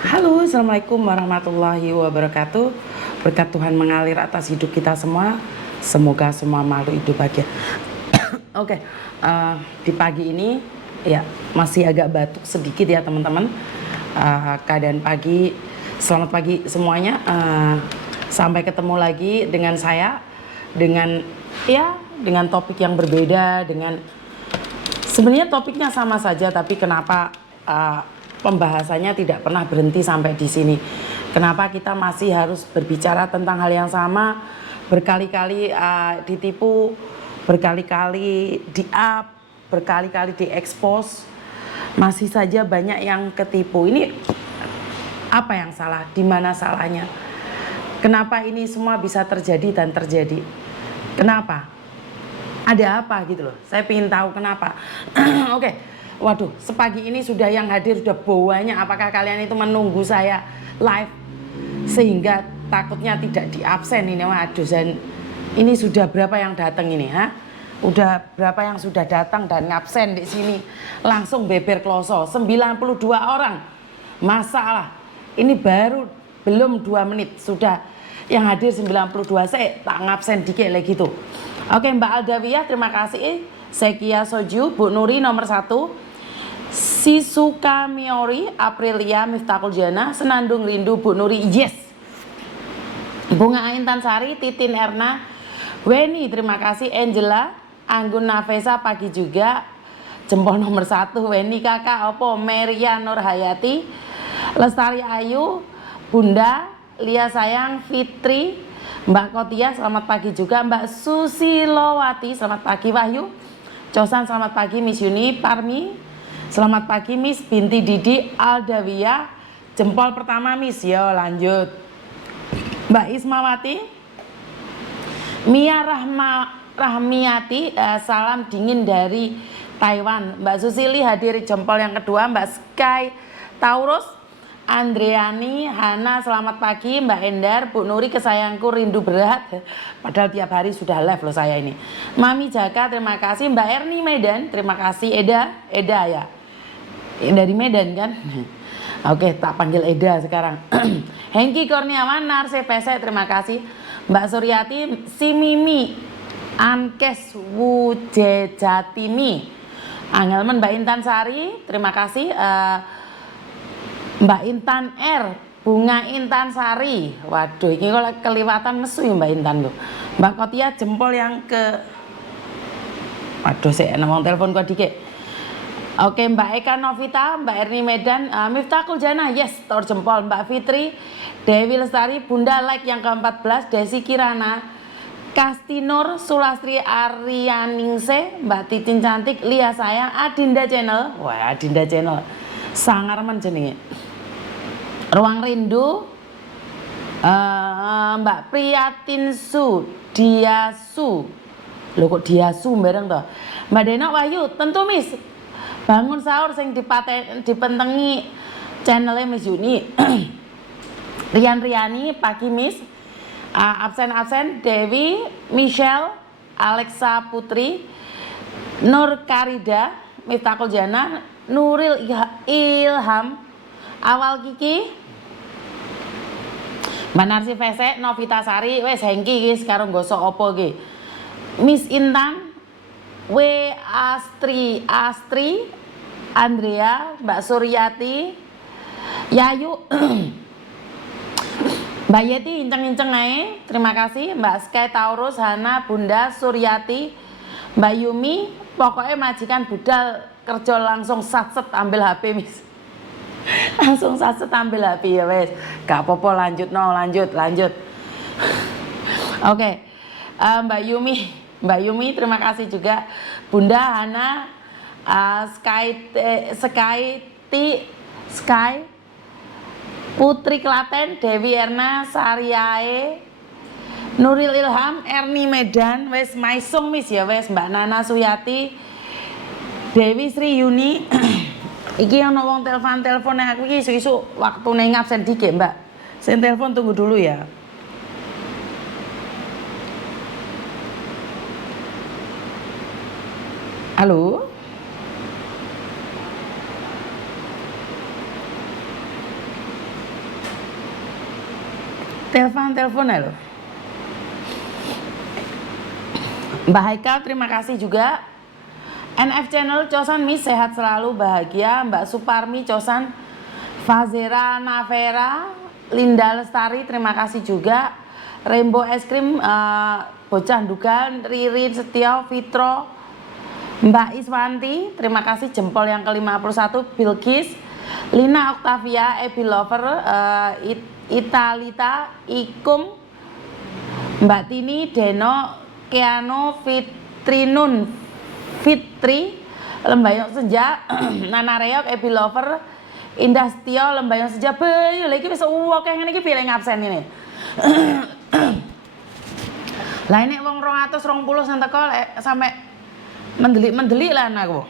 Halo, Assalamualaikum warahmatullahi wabarakatuh. Berkat Tuhan mengalir atas hidup kita semua. Semoga semua makhluk hidup bahagia. Oke, di pagi ini ya masih agak batuk sedikit ya teman-teman. Keadaan pagi, selamat pagi semuanya. Sampai ketemu lagi dengan saya dengan topik yang berbeda. Dengan sebenarnya topiknya sama saja, tapi kenapa pembahasannya tidak pernah berhenti sampai di sini? Kenapa kita masih harus berbicara tentang hal yang sama, berkali-kali ditipu, berkali-kali di-up, berkali-kali diekspos, masih saja banyak yang ketipu. Ini apa yang salah? Di mana salahnya? Kenapa ini semua bisa terjadi dan terjadi? Kenapa? Ada apa gitu loh? Saya ingin tahu kenapa. Oke. Waduh, sepagi ini sudah yang hadir sudah banyak. Apakah kalian itu menunggu saya live sehingga takutnya tidak diabsen ini? Waduh, dan ini sudah berapa yang datang ini, ha? Udah berapa yang sudah datang dan ngabsen di sini? Langsung beber kloso, 92 orang. Masalah. Ini baru belum 2 menit sudah yang hadir 92. Saya tak ngabsen dikit lagi gitu. Oke, Mbak Aldawiyah, terima kasih. Sekia Soju, Bu Nuri nomor 1. Sisuka Miori, Aprilia, Miftahul Jana, Senandung Rindu, Bu Nuri, yes. Bunga Intan Sari, Titin Erna, Weni, terima kasih. Angela, Anggun Nafesa, pagi juga. Jempol nomor 1, Weni kakak, Opo, Meria Nur Hayati, Lestari Ayu, Bunda, Lia Sayang, Fitri, Mbak Kotia, selamat pagi juga. Mbak Susilowati, selamat pagi. Wahyu Cosan, selamat pagi. Miss Yuni, Parmi, selamat pagi. Miss Binti Didi, Aldawiyah, jempol pertama Miss. Yo lanjut. Mbak Ismawati, Mia Rahmiati, salam dingin dari Taiwan. Mbak Susili hadir jempol yang kedua. Mbak Sky Taurus, Andreani, Hana, selamat pagi. Mbak Endar, Bu Nuri kesayangku rindu berat. Padahal tiap hari sudah live loh saya ini. Mami Jaka, terima kasih. Mbak Erni Medan, terima kasih. Eda ya. Dari Medan kan? Oke, tak panggil Eda sekarang. Hengki Kurniawan, Narse Pesek, terima kasih. Mbak Suryati, Si Mimi, Ankes Wujejatimi, Angelmen, Mbak Intan Sari, terima kasih. Mbak Intan R, Bunga Intan Sari, waduh ini kalau keliwatan mesu ya Mbak Intan tuh. Mbak Kotia jempol yang ke, waduh saya nomor telepon kok dikit. Oke, Mbak Eka Novita, Mbak Erni Medan, Miftahul Jana, yes, tor jempol. Mbak Fitri, Dewi Lestari, Bunda like yang ke-14, Desi Kirana, Kastinur, Sulastri Aryaningse, Mbak Titin Cantik, Lia Sayang, Adinda Channel, wah Adinda Channel, sangar men jenenge. Ruang Rindu, Mbak Priyatinsu, Diasu, lho kok Diasu bareng toh. Mbak Denok Wahyu, tentu Miss. Bangun sahur sing dipentengi channelnya Miss Yuni. Rian Riani, pagi Miss. Absen Dewi, Michelle, Alexa Putri, Nur Karida, Miftahul Jana, Nuril Ilham, Awal Kiki, Mbak Narsi Vesek, Novita Sari, wes Hengki guys, sekarang gosok opo ge. Miss Intan, W Astri, Andrea, Mbak Suryati, Yayu, Mbak Yeti inceng-inceng ae, terima kasih. Mbak Sky Taurus, Hana, Bunda Suryati, Mbak Yumi, pokoknya majikan budal kerja langsung satset ambil HP Miss. Langsung satset ambil HP ya wes. Gak apa-apa, lanjut. Oke. Mbak Yumi terima kasih juga. Bunda Hana, Sky Putri Klaten, Dewi Erna, Sariae, Nuril Ilham, Erni Medan, wes maisung Miss ya wes. Mbak Nana Suyati, Dewi Sri Yuni. Iki yang wong telepon aku iki isu-isu waktu neng absen dikit Mbak. Saya telepon tunggu dulu ya. Halo? Telepon ya lo. Mbak Haikal terima kasih juga. NF Channel Cosan Miss sehat selalu bahagia. Mbak Suparmi Cosan, Fazera Navera, Linda Lestari terima kasih juga. Rainbow Es Krim, Bocah Dugan, Riri Setio, Fitro, Mbak Iswanti terima kasih jempol yang ke-51. Bilkis, Lina Octavia, Ebi Lover, Italita, Ikum, Mbak Tini, Deno, Keano, Fitrinun, Fitri, Lembayong Senja, Nana Reok, Ebi Lover, Indah Setio, Lembayong Senja. Bayu lagi bisa uwok yang ini pilih ngabsen ini. Lah ini wong 220 teko sampai mendelik lah aku.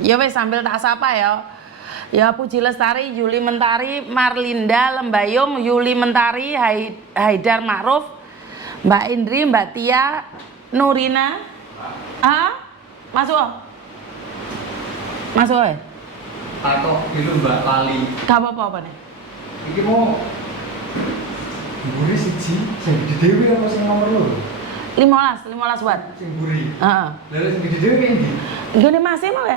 Ya wes sambil tak sapa ya. Ya Puji Lestari, Yuli Mentari, Marlinda Lembayung, Yuli Mentari, Haidar Ma'ruf, Mbak Indri, Mbak Tia, Nurina. Masuk. Masuk ya? Takok dulu Mbak Lali. Gak apa-apa nih. Iki mau mburi siji, sing gede dhewe apa sing nomor loro? 15 watt. Sing mburi. Heeh. Lah sing gede dhewe endi? Gini masih mau ya?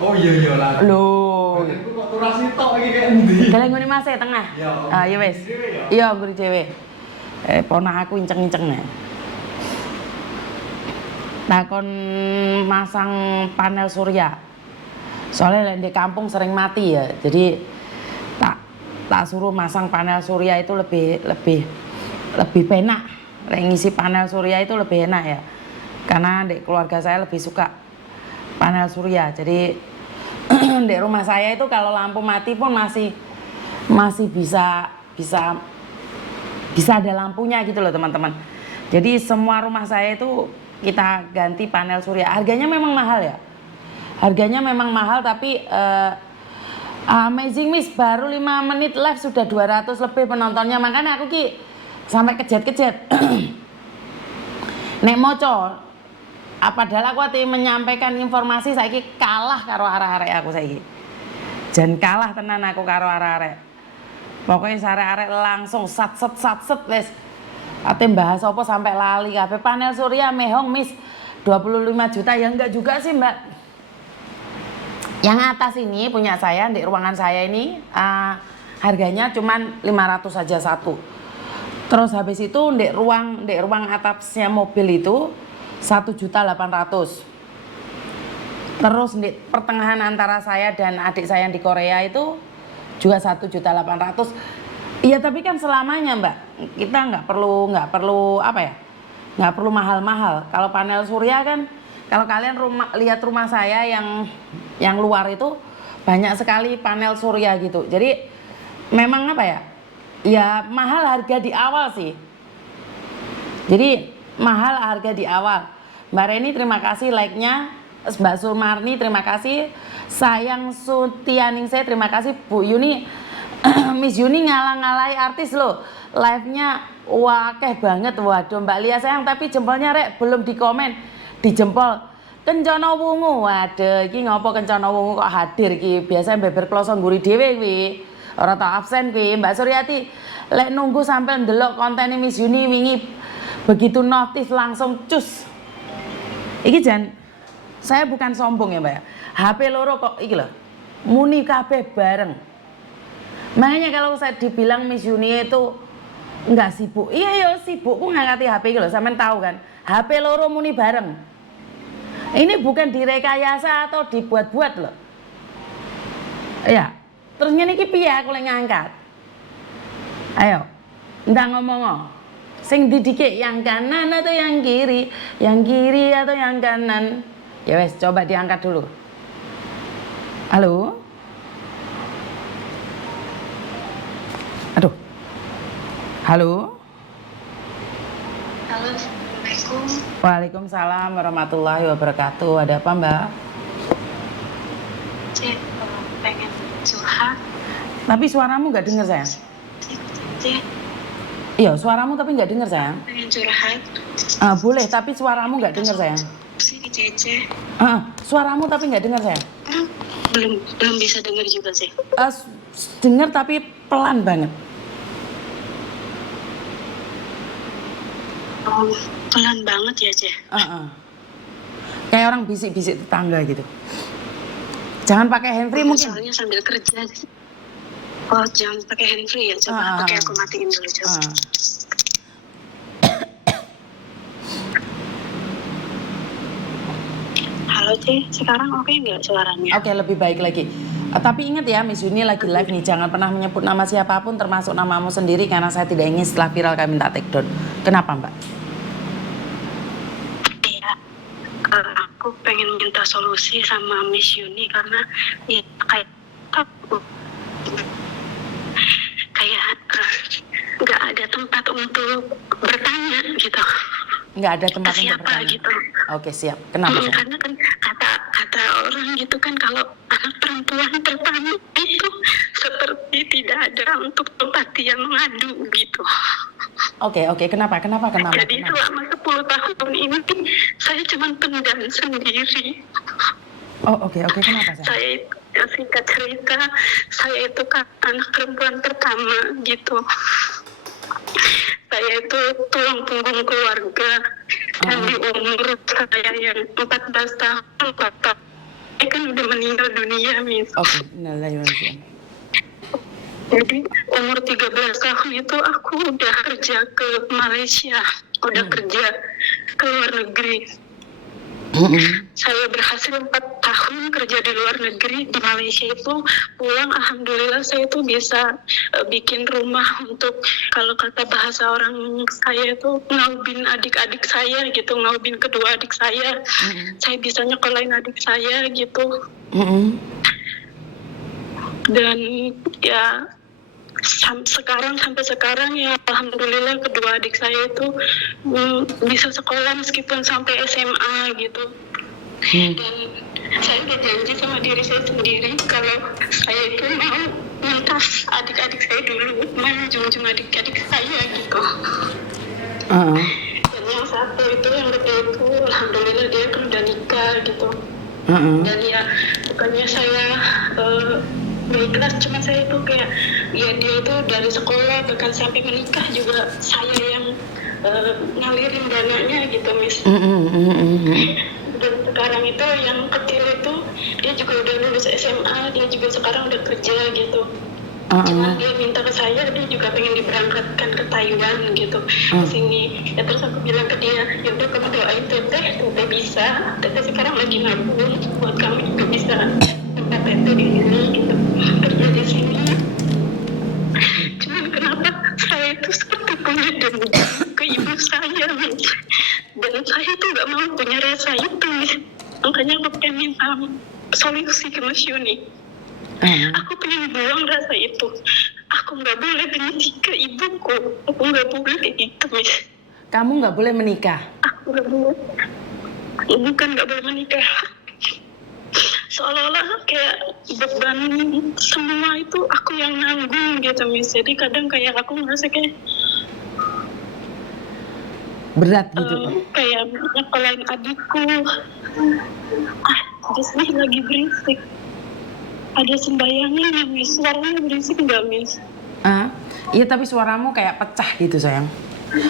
Oh iya lah. Loh. Badanku kok turasi tok iki kayak endi? Dalam gini masih tengah. Ya wes. Iya mburi dhewe. Ponak aku inceng-inceng nih. Takon masang panel surya. Soalnya di kampung sering mati ya. Jadi tak suruh masang panel surya itu lebih penak. Ngisi panel surya itu lebih enak ya. Karena di keluarga saya lebih suka panel surya. Jadi di rumah saya itu kalau lampu mati pun masih bisa ada lampunya gitu loh teman-teman. Jadi semua rumah saya itu kita ganti panel surya. Harganya memang mahal ya. Harganya memang mahal tapi Amazing Miss baru 5 menit live sudah 200 lebih penontonnya. Makanya aku ki sampai kejet-kejet. Nek moco padahal aku ati menyampaikan informasi saiki kalah karo arek-arek aku saiki. Jan kalah tenan aku karo arek-arek. Pokoknya arek-arek langsung satset wis. Ate bahas apa sampai lali kabeh. Panel surya mehong Miss 25 juta ya enggak juga sih Mbak. Yang atas ini punya saya di ruangan saya ini harganya cuman 500 saja satu. Terus habis itu di ruang atasnya mobil itu 1.800.000. Terus di pertengahan antara saya dan adik saya yang di Korea itu juga 1.800.000. Iya tapi kan selamanya Mbak. Kita nggak perlu apa ya? Nggak perlu mahal-mahal. Kalau panel surya kan kalau kalian lihat rumah saya yang luar itu banyak sekali panel surya gitu. Jadi memang apa ya? Ya mahal harga di awal sih. Jadi mahal harga di awal. Mbak Reni terima kasih like-nya. Mbak Sumarni terima kasih. Sayang Sutianingsih terima kasih. Bu Yuni Miss Yuni ngalah-ngalahi artis loh. Live-nya wakeh banget. Waduh Mbak Lia sayang tapi jempolnya rek belum dikomen. Dijempol Kencana Wungu. Waduh iki ngopo Kencana Wungu kok hadir iki. Biasanya beber kloso ngguri dhewe kuwi. Ora tau absen kuwi. Mbak Suryati lek nunggu sampai ndelok konten Miss Yuni wingi begitu notif langsung cus. Iki jan saya bukan sombong ya Mbak. HP loro kok iki lho. Muni kabeh bareng. Makanya kalau saya dibilang Miss Yuni itu enggak sibuk. Iya ya sibuk ku ngangkati HP iki lho. Sampeyan tahu kan? HP loro muni bareng. Ini bukan direkayasa atau dibuat-buat loh. Ya. Terus ngene iki piye aku lek ngangkat? Ayo. Ndang ngomong. Sing didikik yang kanan atau yang kiri? Yang kiri atau yang kanan? Ya wes, coba diangkat dulu. Halo? Aduh. Halo? Halo, Assalamualaikum. Waalaikumsalam warahmatullahi wabarakatuh. Ada apa Mbak? Cek, pengen curhat. Tapi suaramu nggak dengar sayang. Cek, Iya, suaramu tapi nggak dengar sayang. pengen curhat. Boleh, tapi suaramu nggak dengar sayang. Si Cece. Suaramu tapi nggak dengar sayang. Belum bisa dengar juga sih. Dengar tapi pelan banget. Oh, pelan banget ya, Ce. Kayak orang bisik-bisik tetangga gitu. Jangan pakai handfree mungkin. Soalnya sambil kerja. Oh, jangan pakai handfree ya. Coba pakai aku matiin dulu coba. Halo, Ce. Sekarang oke nggak suaranya? Oke, lebih baik lagi. Tapi ingat ya, Miss Yuni lagi live nih, jangan pernah menyebut nama siapapun termasuk namamu sendiri karena saya tidak ingin setelah viral kami minta take down. Kenapa, Mbak? Iya, aku pengen minta solusi sama Miss Yuni karena ya kayak nggak ada tempat untuk bertanya gitu. Nggak ada tempat untuk Siapa bertanya. gitu. Oke, siap. Kenapa? Karena kan kata orang gitu kan kalau anak perempuan pertama itu seperti tidak ada untuk tempat yang mengadu gitu. Oke. Kenapa? Jadi selama 10 tahun ini saya cuma pendam sendiri. Oh, oke. Kenapa, Sayang? Saya itu, singkat cerita, saya itu kan anak perempuan pertama gitu. Saya itu tulang punggung keluarga. Dan di umur saya yang 14 tahun, bapak saya kan udah meninggal dunia, Miss. Oke, Jadi umur 13 tahun itu aku udah kerja ke Malaysia, udah kerja ke luar negeri. Saya berhasil 4 tahun kerja di luar negeri. Di Malaysia itu pulang, alhamdulillah saya itu bisa bikin rumah untuk, kalau kata bahasa orang saya itu ngaubin adik-adik saya gitu, ngaubin kedua adik saya. Saya bisa nyekolahin adik saya gitu. Dan ya sampai sekarang ya alhamdulillah kedua adik saya itu bisa sekolah meskipun sampai SMA gitu. Dan saya udah janji sama diri saya sendiri kalau saya itu mau mentas adik-adik saya dulu, mau junjung adik-adik saya gitu. Dan yang satu itu, yang gede itu alhamdulillah dia kan udah nikah gitu. Dan ya bukannya saya gak ikhlas, cuma saya itu kayak ya dia itu dari sekolah bahkan sampai menikah juga saya yang ngalirin dananya gitu, Miss. Dan sekarang itu yang kecil itu dia juga udah lulus SMA, dia juga sekarang udah kerja gitu. Cuma dia minta ke saya, dia juga pengen diberangkatkan ke Taiwan gitu, ke sini. Ya terus aku bilang ke dia, ya udah kamu doain teteh bisa. Teteh sekarang lagi nabung buat kamu juga bisa tempat teteh di sini gitu, kerja di sini. Cuman kenapa saya itu seperti punya dendam ke ibu saya, dan saya itu nggak mau punya rasa itu. Makanya aku pengen minta solusi ke Mas Yuni. Aku pengen buang rasa itu. Aku nggak boleh benci ke ibuku. Aku nggak boleh itu, Miss. Kamu nggak boleh menikah? Aku nggak boleh. Bukan nggak boleh menikah. Seolah-olah kayak beban semua itu aku yang nanggung gitu, Miss. Jadi kadang kayak aku ngerasa kayak berat gitu. Kayak nyekolahin adikku. Jadi lagi berisik. Ada sembayangan ya, Miss. Suaranya berisik nggak, Miss? Iya, tapi suaramu kayak pecah gitu, sayang.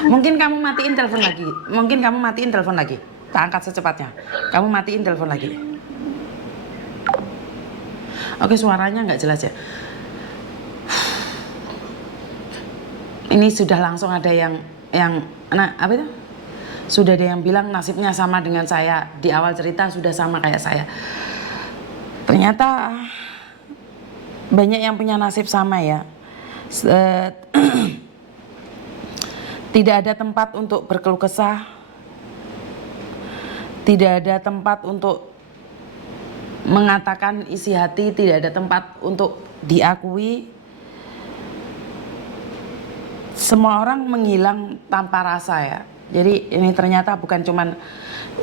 Mungkin kamu matiin telepon lagi. Tak angkat secepatnya. Kamu matiin telepon lagi. Oke, suaranya nggak jelas ya. Ini sudah langsung ada yang apa itu? Sudah ada yang bilang nasibnya sama dengan saya. Di awal cerita sudah sama kayak saya. Ternyata banyak yang punya nasib sama ya. Tidak ada tempat untuk berkeluh kesah. Tidak ada tempat untuk mengatakan isi hati. Tidak ada tempat untuk diakui. Semua orang menghilang tanpa rasa ya. Jadi ini ternyata bukan cuman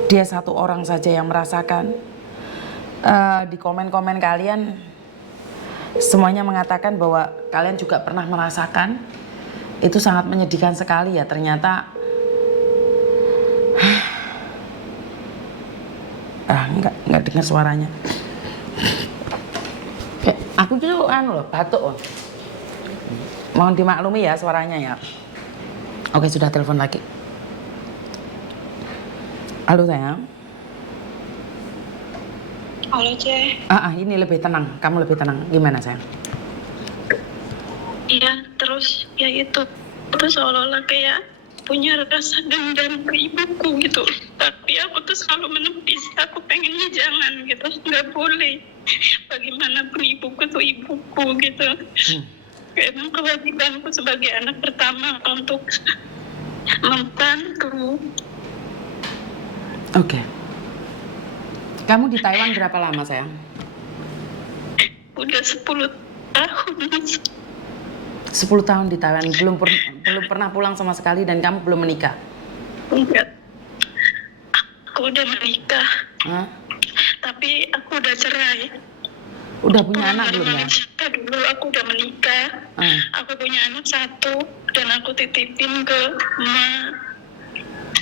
dia satu orang saja yang merasakan. Di komen-komen kalian semuanya mengatakan bahwa kalian juga pernah merasakan. Itu sangat menyedihkan sekali ya. Ternyata nggak dengar suaranya. Aku tuh batuk. Mohon dimaklumi ya suaranya ya. Oke, sudah telepon lagi. Halo sayang. Halo Ceh. Ini lebih tenang. Kamu lebih tenang. Gimana sayang? Iya, terus ya itu seolah-olah kayak punya rasa dendam ke ibuku gitu. Tapi aku tuh selalu menepis, aku pengennya jangan gitu, nggak boleh. Bagaimanapun ibuku tuh ibuku gitu. Emang kewajibanku sebagai anak pertama untuk membantu. Oke. Kamu di Taiwan berapa lama sayang? Udah 10 tahun. 10 tahun di Taiwan, belum pernah pulang sama sekali dan kamu belum menikah? Enggak. Aku udah menikah. Hah? Tapi aku udah cerai. Udah punya Pulang anak dari belum ya? Malaysia dulu aku udah menikah. Aku punya anak 1 dan aku titipin ke emak.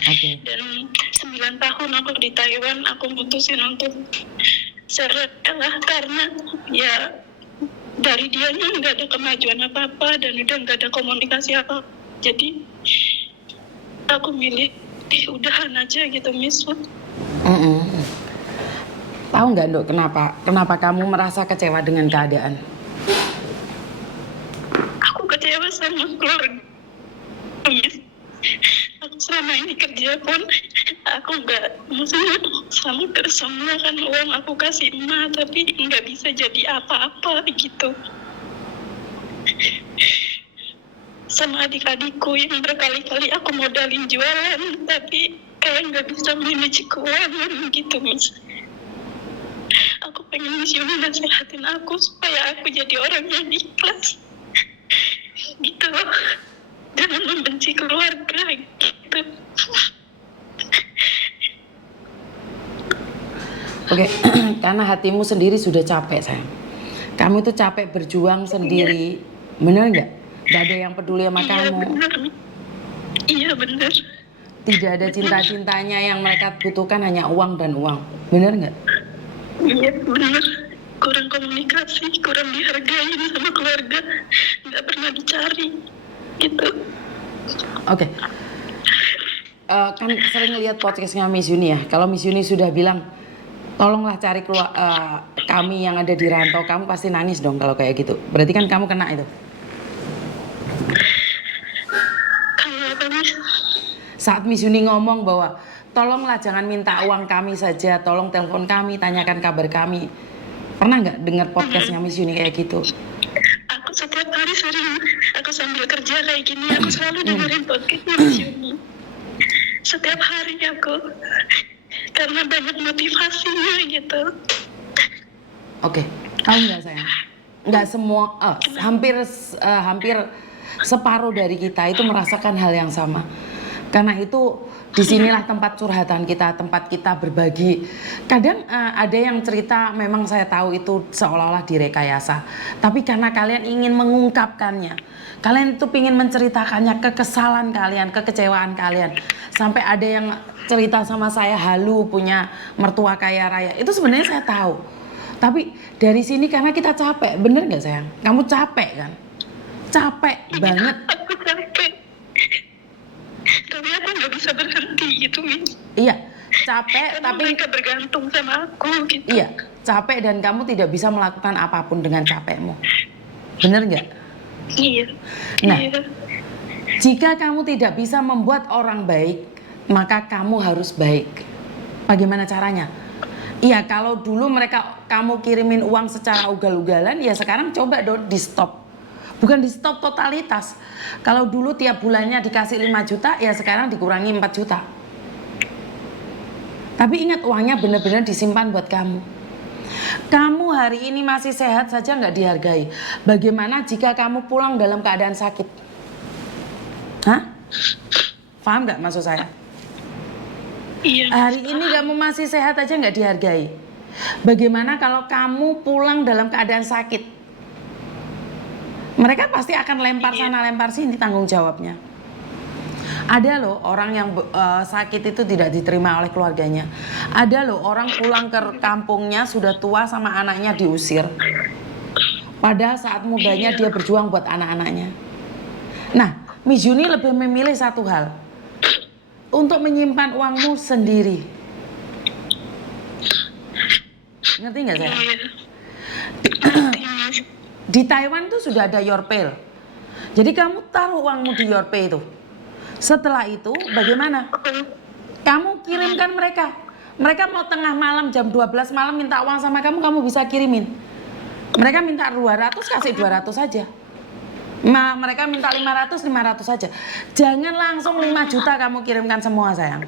Oke. Dan 9 tahun aku di Taiwan, aku mutusin untuk cerai lah karena ya dari dianya nggak ada kemajuan apa-apa dan udah nggak ada komunikasi apa. Jadi aku milih udahan aja gitu, Miss. Tahu nggak Dok kenapa kamu merasa kecewa dengan keadaan? Aku kecewa sama keluarga, Miss. Aku selama ini kerja pun aku nggak, maksudnya semua kan uang aku kasih emak tapi nggak bisa jadi apa-apa gitu. Sama adik-adikku yang berkali-kali aku modalin jualan tapi kayak nggak bisa manage keuangan gitu, Miss. Aku pengen Miss Yuni nasihatin aku supaya aku jadi orang yang ikhlas gitu, jangan membenci keluarga gitu. Oke, karena hatimu sendiri sudah capek sayang. Kamu itu capek berjuang sendiri, bener nggak? Gak ada yang peduli sama kamu. Bener. Iya bener. Tidak ada cinta-cintanya, yang mereka butuhkan hanya uang dan uang, bener nggak? Iya bener. Kurang komunikasi, kurang dihargain sama keluarga, nggak pernah dicari gitu. Oke. Kan sering lihat podcastnya Miss Yuni ya. Kalau Miss Yuni sudah bilang, tolonglah cari keluar kami yang ada di rantau, kamu pasti nangis dong kalau kayak gitu. Berarti kan kamu kena itu. Kayak apa, Miss? Saat Miss Yuni ngomong bahwa tolonglah jangan minta uang kami saja, tolong telepon kami, tanyakan kabar kami. Pernah nggak dengar podcastnya Miss Yuni kayak gitu? Aku setiap hari sering, aku sambil kerja kayak gini, aku selalu dengerin podcastnya Miss Yuni. Setiap hari aku, karena banyak motivasinya gitu. Oke, tahu nggak sayang? Nggak semua, hampir separuh dari kita itu merasakan hal yang sama. Karena itu disinilah tempat curhatan kita, tempat kita berbagi. Kadang ada yang cerita, memang saya tahu itu seolah-olah direkayasa. Tapi karena kalian ingin mengungkapkannya, kalian itu ingin menceritakannya, kekesalan kalian, kekecewaan kalian. Sampai ada yang cerita sama saya, halu punya mertua kaya raya. Itu sebenarnya saya tahu. Tapi dari sini karena kita capek, bener nggak sayang? Kamu capek kan? Capek banget. Aku capek. Tapi aku nggak bisa berhenti gitu, Miss. Iya, capek. Karena tapi mereka bergantung sama aku gitu. Iya, capek dan kamu tidak bisa melakukan apapun dengan capekmu. Bener nggak? Iya. Nah, Iya. jika kamu tidak bisa membuat orang baik, maka kamu harus baik. Bagaimana caranya? Iya, kalau dulu kamu kirimin uang secara ugal-ugalan, ya sekarang coba dong di stop. Bukan di stop totalitas. Kalau dulu tiap bulannya dikasih 5 juta, ya sekarang dikurangi 4 juta. Tapi ingat, uangnya benar-benar disimpan buat kamu. Kamu hari ini masih sehat saja nggak dihargai. Bagaimana jika kamu pulang dalam keadaan sakit? Hah? Paham nggak maksud saya? Iya. Hari ini kamu masih sehat aja nggak dihargai. Bagaimana kalau kamu pulang dalam keadaan sakit? Mereka pasti akan lempar sana lempar sini tanggung jawabnya. Ada loh orang yang sakit itu tidak diterima oleh keluarganya. Ada loh orang pulang ke kampungnya sudah tua sama anaknya diusir. Padahal saat mudanya dia berjuang buat anak-anaknya. Nah, Miss Yuni lebih memilih satu hal. Untuk menyimpan uangmu sendiri. ngerti nggak saya? Iya. Di Taiwan tuh sudah ada Yorpay. Jadi kamu taruh uangmu di Yorpay itu. Setelah itu bagaimana? Kamu kirimkan mereka. Mereka mau tengah malam jam 12 malam minta uang sama kamu, kamu bisa kirimin. Mereka minta 200, kasih 200 saja. Mereka minta 500, 500 saja. Jangan langsung 5 juta kamu kirimkan semua, sayang.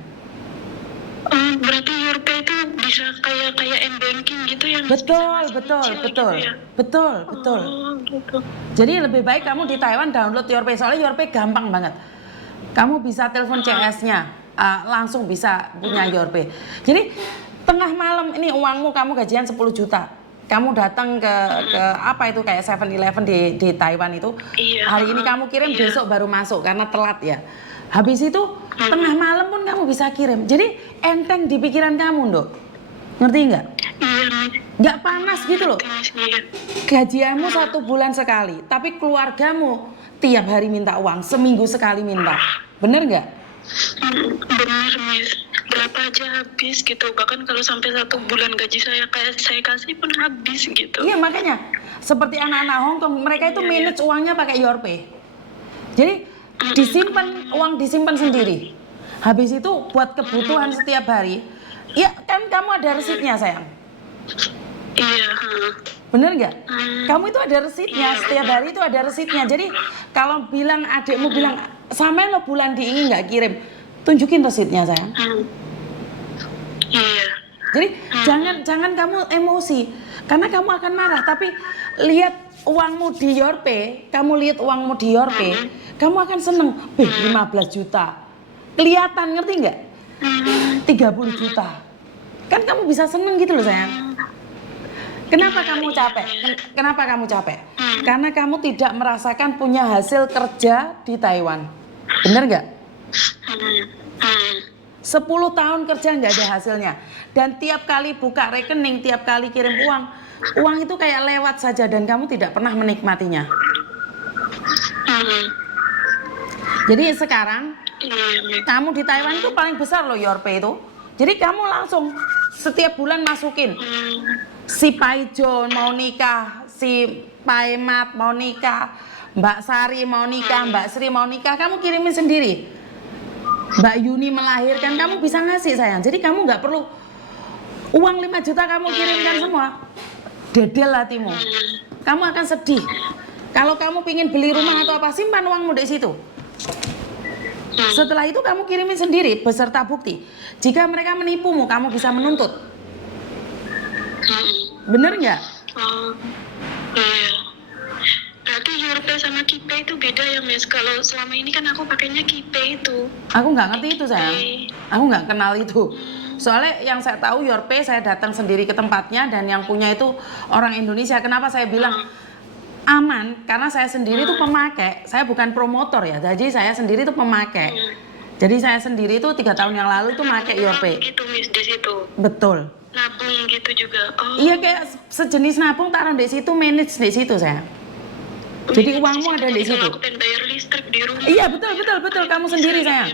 Berarti Yorpay itu bisa kayak m-banking gitu ya? Betul. Gitu ya? Betul. Oh, gitu. Jadi lebih baik kamu di Taiwan download Yorpay, soalnya Yorpay gampang banget. Kamu bisa telepon CS-nya, langsung bisa punya Yorpay. Jadi tengah malam ini uangmu, kamu gajian 10 juta. Kamu datang ke apa itu kayak 7-Eleven di Taiwan itu. Iya. Hari ini kamu kirim, besok baru masuk karena telat ya. Habis itu tengah malam pun kamu bisa kirim. Jadi enteng di pikiran kamu, Nduk. Ngerti nggak? Iya, Miss. Nggak panas gitu loh. Iya. Gajianmu 1 bulan sekali, tapi keluargamu tiap hari minta uang, seminggu sekali minta. Bener nggak? Benar, Miss. Berapa aja habis gitu. Bahkan kalau sampai 1 bulan gaji saya kasih pun habis gitu. Iya, makanya seperti anak-anak Hongkong, mereka itu manage uangnya pakai Yorpay. Jadi uang disimpan sendiri. Habis itu buat kebutuhan setiap hari. Ya kan kamu ada resitnya, sayang. Iya. Bener nggak? Kamu itu ada resitnya, setiap hari itu ada resitnya. Jadi kalau bilang adikmu bilang, sampai lo bulan ini nggak kirim, tunjukin resitnya, sayang. Iya. Jadi jangan kamu emosi, karena kamu akan marah. Tapi lihat uangmu di Yorpay, kamu akan seneng. 15 juta, kelihatan, ngerti nggak? 30 juta, kan kamu bisa seneng gitu loh, sayang. Kenapa kamu capek? Kenapa kamu capek? Karena kamu tidak merasakan punya hasil kerja di Taiwan, bener nggak? 10 tahun kerja nggak ada hasilnya, dan tiap kali buka rekening, tiap kali kirim uang itu kayak lewat saja dan kamu tidak pernah menikmatinya. Jadi sekarang kamu di Taiwan itu paling besar loh Yorpay itu. Jadi kamu langsung setiap bulan masukin. Si Paijon mau nikah, si Paimat mau nikah, Mbak Sari mau nikah, Mbak Sri mau nikah, kamu kirimin sendiri. Mbak Yuni melahirkan, kamu bisa ngasih, sayang. Jadi kamu nggak perlu uang 5 juta kamu kirimkan semua. Dedel hatimu. Kamu akan sedih. Kalau kamu pingin beli rumah atau apa, simpan uangmu di situ. Setelah itu kamu kirimin sendiri beserta bukti. Jika mereka menipumu, kamu bisa menuntut. Bener nggak? Oh, iya. Berarti Yorpay sama Kipay itu beda ya, Miss? Kalau selama ini kan aku pakainya Kipay itu. Aku nggak ngerti itu, sayang. Aku nggak kenal itu. Soalnya yang saya tahu Yorpay, saya datang sendiri ke tempatnya dan yang punya itu orang Indonesia. Kenapa saya bilang aman? Karena saya sendiri itu pemakai. Saya bukan promotor ya. Jadi saya sendiri itu pemakai. Jadi saya sendiri itu 3 tahun yang lalu itu pakai Yorpay. Gitu, Miss, di situ. Betul. Nabung gitu juga. Oh. Iya, kayak sejenis nabung, taruh di situ, manage di situ, saya. Jadi uangmu ada di situ. Kalau aku pengen bayar listrik di rumah. Iya, betul. Kamu sendiri, sayang.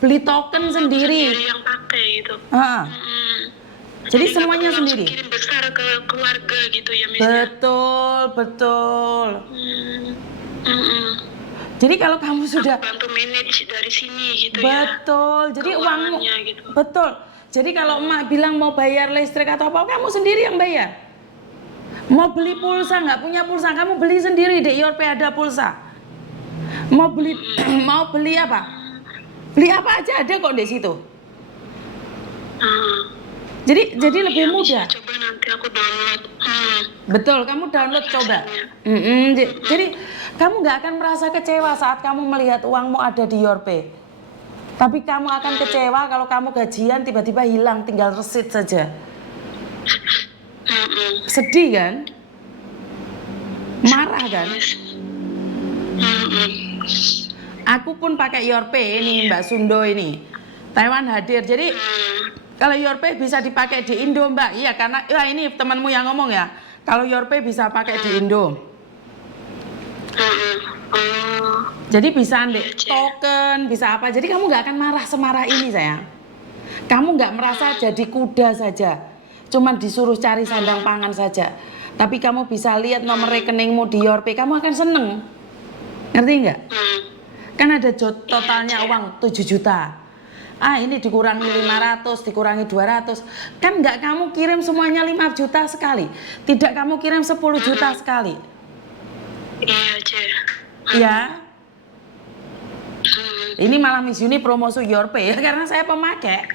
Beli token sendiri. Yang pakai gitu. Jadi semuanya sendiri. Kirim besar ke keluarga gitu ya, Miss. Betul. Jadi kalau kamu sudah bantu manage dari sini gitu betul. Jadi uangmu gitu. betul. Jadi kalau emak bilang mau bayar listrik atau apa, kamu sendiri yang bayar. Mau beli pulsa, nggak punya pulsa, kamu beli sendiri di Yorpay ada pulsa. Mau beli apa? Beli apa aja ada kok di situ. Jadi lebih mudah. Coba nanti aku download. Betul, kamu download coba. Jadi kamu nggak akan merasa kecewa saat kamu melihat uangmu ada di Yorpay. Tapi kamu akan kecewa kalau kamu gajian tiba-tiba hilang, tinggal resit saja. Sedih kan? Marah kan? Aku pun pakai Yorpay ini, Mbak Sundo ini. Taiwan hadir. Jadi kalau Yorpay bisa dipakai di Indo, Mbak. Iya, karena ini temanmu yang ngomong ya. Kalau Yorpay bisa pakai di Indo. Jadi bisa token, bisa apa. Jadi kamu nggak akan marah semarah ini, sayang. Kamu nggak merasa jadi kuda saja. cuman disuruh cari sandang pangan saja. Tapi kamu bisa lihat nomor rekeningmu di Yorpay, kamu akan seneng. Ngerti nggak? Kan ada totalnya uang 7 juta. Ini dikurangi 500, dikurangi 200. Kan nggak kamu kirim semuanya 5 juta sekali. Tidak kamu kirim 10 juta sekali. Iya, Cek. Ya. Ini malah Miss Yuni promosi Yorpay ya, karena saya pemakai.